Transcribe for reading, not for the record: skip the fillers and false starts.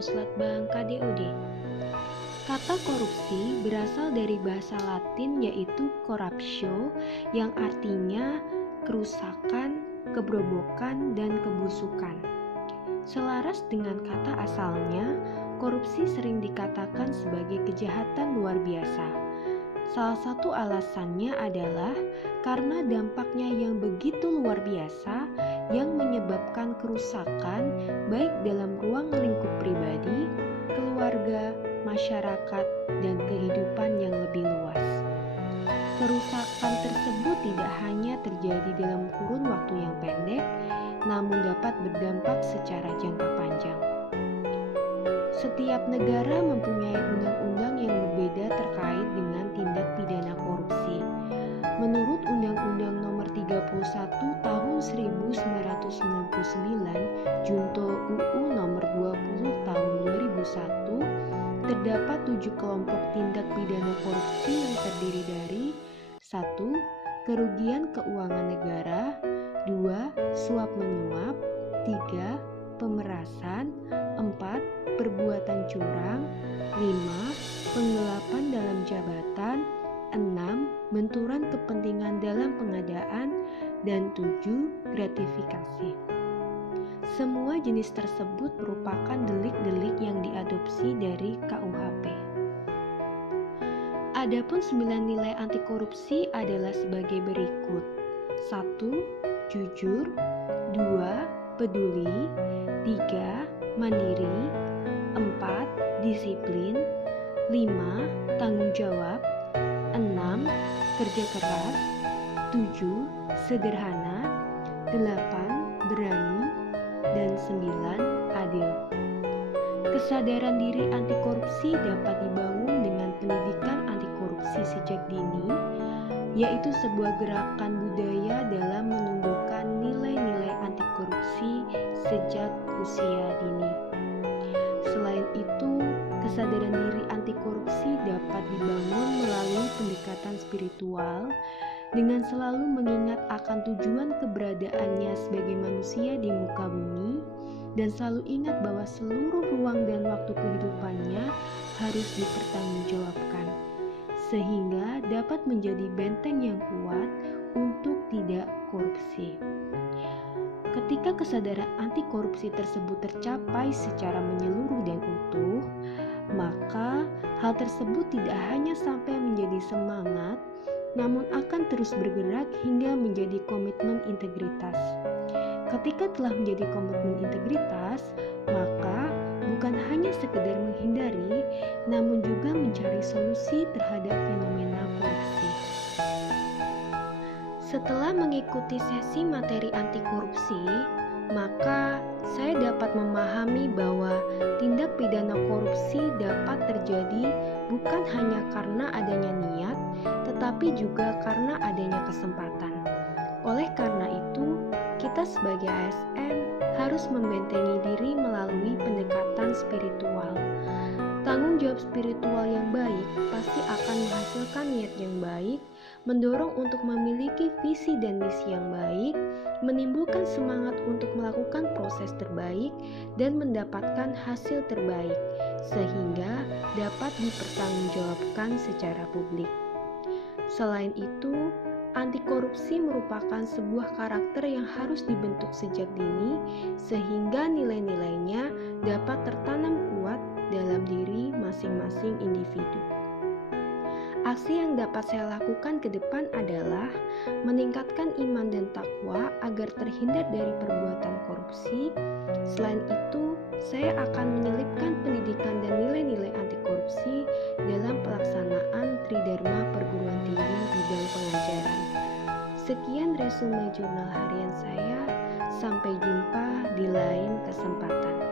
Puslatbang KDOD. Kata korupsi berasal dari bahasa Latin yaitu corruptio yang artinya kerusakan, keberobokan, dan kebusukan. Selaras dengan kata asalnya, korupsi sering dikatakan sebagai kejahatan luar biasa. Salah satu alasannya adalah karena dampaknya yang begitu luar biasa yang menyebabkan kerusakan baik dalam ruang lingkup pribadi, keluarga, masyarakat, dan kehidupan yang lebih luas. Kerusakan tersebut tidak hanya terjadi dalam kurun waktu yang pendek, namun dapat berdampak secara jangka panjang. Setiap negara mempunyai undang-undang yang berbeda terkait dengan tindak pidana korupsi. Menurut Undang-Undang Nomor 31 Tahun 1999, Junto UU Nomor 20 Tahun 2001, terdapat 7 kelompok tindak pidana korupsi yang terdiri dari 1. Kerugian keuangan negara, 2. Suap menyuap, 3. Pemerasan, 4. Perbuatan curang, 5. Penggelapan dalam jabatan, 6. Benturan kepentingan dalam pengadaan, dan 7. Gratifikasi. Semua jenis tersebut merupakan delik-delik yang diadopsi dari KUHP. Adapun 9 nilai anti korupsi adalah sebagai berikut. 1. Jujur, 2. Peduli, 3. Mandiri, 4. Disiplin, 5. Tanggung jawab, 6. Kerja keras, 7. Sederhana, 8. Berani, dan 9. Adil. Kesadaran diri anti korupsi dapat dibangun dengan pendidikan anti korupsi sejak dini, yaitu sebuah gerakan budaya dalam menumbuhkan nilai-nilai anti korupsi sejak usia dini. Selain itu, kesadaran diri anti korupsi dapat dibangun melalui pendekatan spiritual dengan selalu mengingat akan tujuan keberadaannya sebagai manusia di muka bumi dan selalu ingat bahwa seluruh ruang dan waktu kehidupannya harus dipertanggungjawabkan sehingga dapat menjadi benteng yang kuat untuk tidak korupsi. Ketika kesadaran anti korupsi tersebut tercapai secara menyeluruh dan utuh, maka hal tersebut tidak hanya sampai menjadi semangat, namun akan terus bergerak hingga menjadi komitmen integritas. Ketika telah menjadi komitmen integritas, maka bukan hanya sekedar menghindari, namun juga mencari solusi terhadap fenomena korupsi. Setelah mengikuti sesi materi anti korupsi, maka saya dapat memahami bahwa tindak pidana korupsi dapat terjadi bukan hanya karena adanya niat, tetapi juga karena adanya kesempatan. Oleh karena itu, kita sebagai ASN harus membentengi diri melalui pendekatan spiritual. Tanggung jawab spiritual yang baik pasti akan menghasilkan niat yang baik, mendorong untuk memiliki visi dan misi yang baik, menimbulkan semangat untuk melakukan proses terbaik, dan mendapatkan hasil terbaik, sehingga dapat dipertanggungjawabkan secara publik. Selain itu, anti korupsi merupakan sebuah karakter yang harus dibentuk sejak dini, sehingga nilai-nilainya dapat tertanam kuat dalam diri masing-masing individu. Aksi yang dapat saya lakukan ke depan adalah meningkatkan iman dan takwa agar terhindar dari perbuatan korupsi. Selain itu, saya akan menyelipkan pendidikan dan nilai-nilai anti korupsi dalam pelaksanaan Tridharma Perguruan Tinggi Bidang Pengajaran. Sekian resume jurnal harian saya. Sampai jumpa di lain kesempatan.